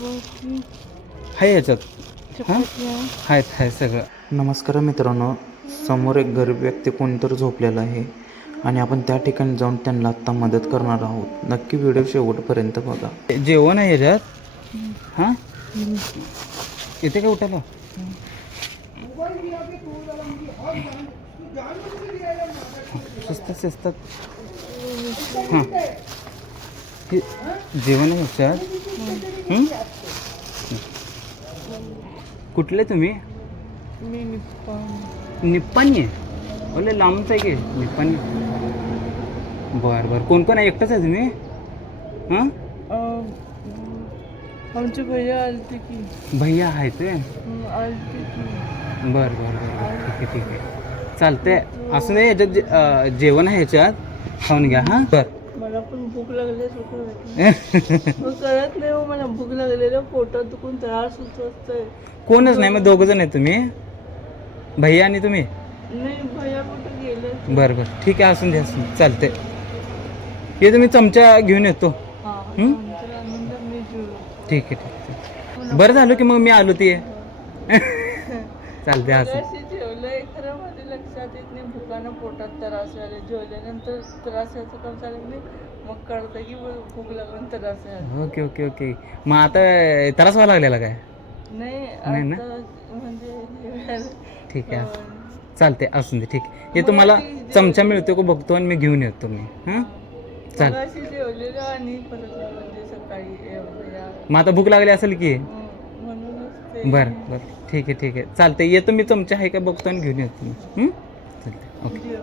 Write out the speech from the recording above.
चपाती आहे याच्यात हां चपाती आहे. आहेत सगळं. नमस्कार मित्रांनो, समोर एक गरीब व्यक्ती कोणीतरी झोपलेला आहे आणि आपण त्या ठिकाणी जाऊन त्यांना आत्ता मदत करणार आहोत. नक्की व्हिडिओ शेवटपर्यंत बघा. जेवण आहे याच्यात हां येते का उठायला? शिस्तात हां हे जेवण आहे याच्यात. कुठले तुम्ही? मी निप्पाणी आहे. बोले लांबच आहे की निप्पाणी. बरं कोण आहे? एकटंच आहे तुम्ही? हां आमचे भैया आलते की भैया आहेत ते. आलते की बरं ठीक आहे चालतंय. असं नाही याच्यात जेवण आहे याच्यात, खाऊन घ्या हां. बरं मला पण भूक लागली मग कळत नाही हो, मला भूक लागलेलं पोटात दुखून त्रास होत असतंय. कोणच नाही मग दोघं जण आहे तुम्ही, भैया आणि तुम्ही? नाही भैया कुठं गेले. बरं ठीक आहे असून द्या चालतंय. ये तुम्ही चमचा घेऊन येतो. मी ठीक आहे बरं झालं की मग मी आलो ते. चालते असं जेवलंय खरं माझ्या लक्षात येत नाही, भुकानं पोटात त्रास व्हायला. जेवल्यानंतर त्रास यायचं काम झालं नाही, मग कळतं की भूक लागून त्रास आहे. ओके मग आता त्रास व्हायला लागलेला काय? नाही ना म्हणजे ठीक आहे चालते असून दे. ठीक आहे हे तुम्हाला चमचा मिळतो का बघतो आणि मी घेऊन येतो मी. हां चालेल. जेवलेलं आणि परत म्हणजे सकाळी मग आता भूक लागली असेल की? म्हणूनच बरं ठीक आहे चालते. येतो मी चमचा आहे का बघतो आणि घेऊन येतो मी. चालते ओके.